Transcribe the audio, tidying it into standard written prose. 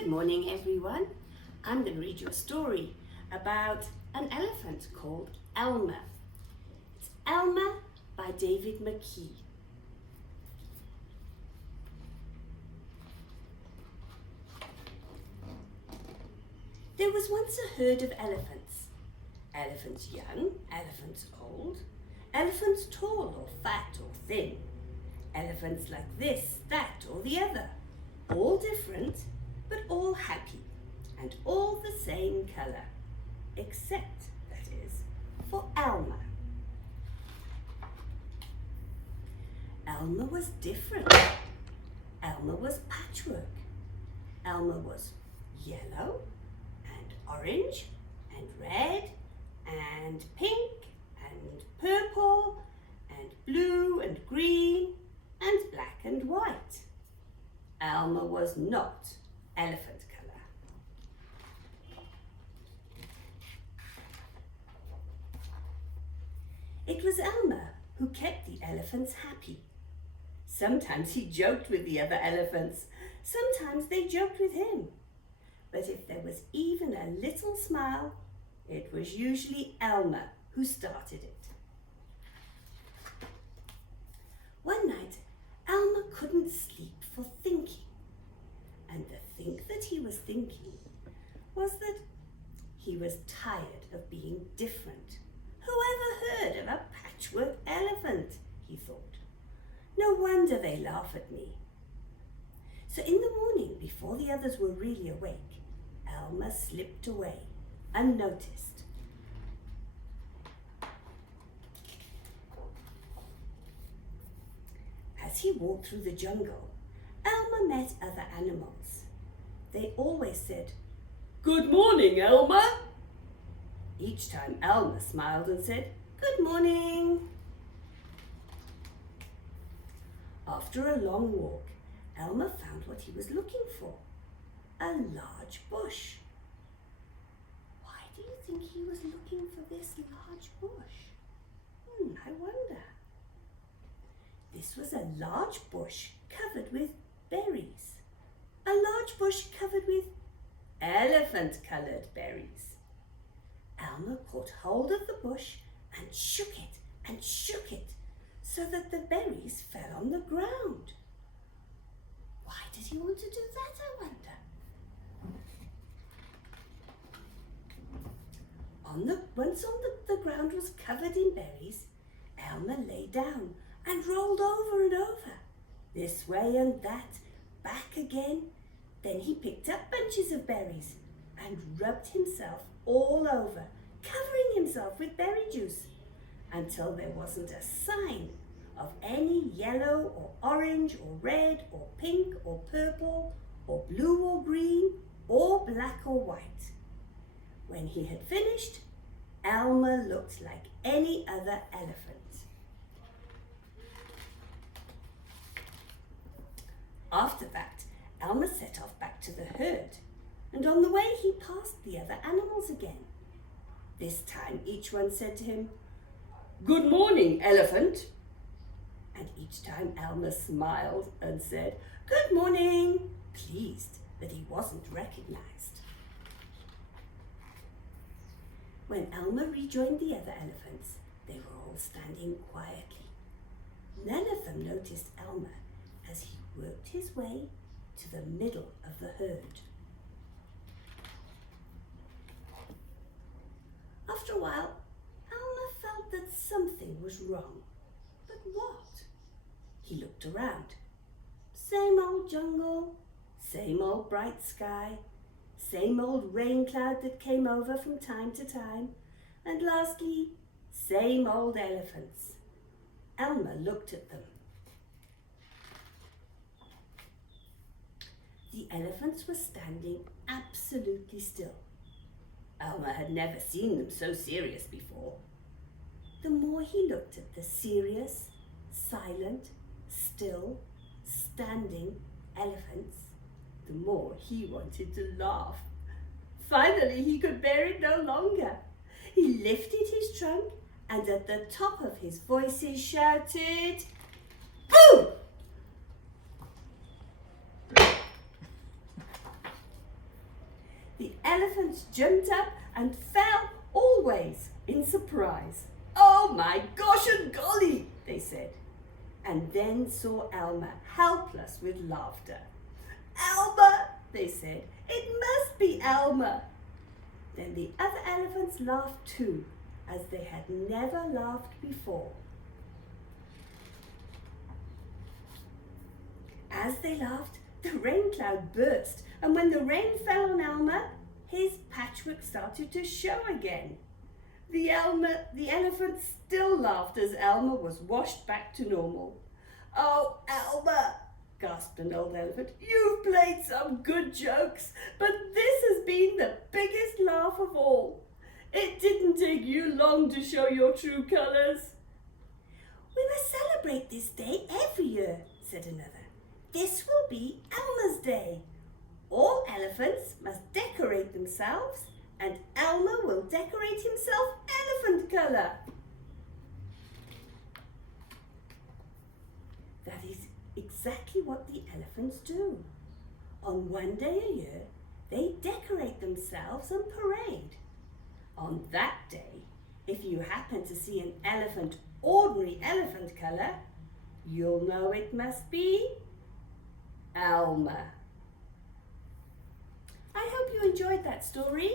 Good morning, everyone. I'm going to read you a story about an elephant called Elmer. It's Elmer by David McKee. There was once a herd of elephants. Elephants young, elephants old, elephants tall or fat or thin, elephants like this, that or the other, all different but all happy and all the same colour, except, that is, for Elmer. Elmer was different. Elmer was patchwork. Elmer was yellow and orange and red and pink and purple and blue and green and black and white. Elmer was not elephant colour. It was Elmer who kept the elephants happy. Sometimes he joked with the other elephants, sometimes they joked with him. But if there was even a little smile, it was usually Elmer who started it. One night, Elmer couldn't sleep for thinking. And the think that he was thinking was that he was tired of being different. Who ever heard of a patchwork elephant, he thought. No wonder they laugh at me. So in the morning, before the others were really awake, Elmer slipped away, unnoticed. As he walked through the jungle, Elmer met other animals. They always said, "Good morning, Elmer." Each time Elmer smiled and said, "Good morning." After a long walk, Elmer found what he was looking for, a large bush. Why do you think he was looking for this large bush? I wonder. This was a large bush covered with berries. A large bush covered with elephant-coloured berries. Elmer caught hold of the bush and shook it so that the berries fell on the ground. Why did he want to do that, I wonder? Once the ground was covered in berries, Elmer lay down and rolled over and over, this way and that, back again. Then he picked up bunches of berries and rubbed himself all over, covering himself with berry juice, until there wasn't a sign of any yellow or orange or red or pink or purple or blue or green or black or white. When he had finished, Elmer looked like any other elephant. After that, Elmer set off back to the herd, and on the way he passed the other animals again. This time each one said to him, "Good morning, elephant." And each time Elmer smiled and said, "Good morning," pleased that he wasn't recognized. When Elmer rejoined the other elephants, they were all standing quietly. None of them noticed Elmer as he worked his way to the middle of the herd. After a while, Elmer felt that something was wrong. But what? He looked around. Same old jungle, same old bright sky, same old rain cloud that came over from time to time, and lastly, same old elephants. Elmer looked at them. The elephants were standing absolutely still. Elmer had never seen them so serious before. The more he looked at the serious, silent, still, standing elephants, the more he wanted to laugh. Finally, he could bear it no longer. He lifted his trunk and at the top of his voice he shouted, "Boo!" The elephants jumped up and fell always in surprise. "Oh my gosh and golly," they said, and then saw Elmer helpless with laughter. "Elmer," they said, "it must be Elmer." Then the other elephants laughed too, as they had never laughed before. As they laughed, the rain cloud burst, and when the rain fell on Elmer, his patchwork started to show again. The elephant still laughed as Elmer was washed back to normal. "Oh, Elmer," gasped an old elephant, "you've played some good jokes, but this has been the biggest laugh of all. It didn't take you long to show your true colours." "We must celebrate this day every year," said another. "This will be Elmer's Day. All elephants must decorate themselves, and Elmer will decorate himself elephant colour." That is exactly what the elephants do. On one day a year, they decorate themselves and parade. On that day, if you happen to see an elephant ordinary elephant colour, you'll know it must be Elmer. I hope you enjoyed that story.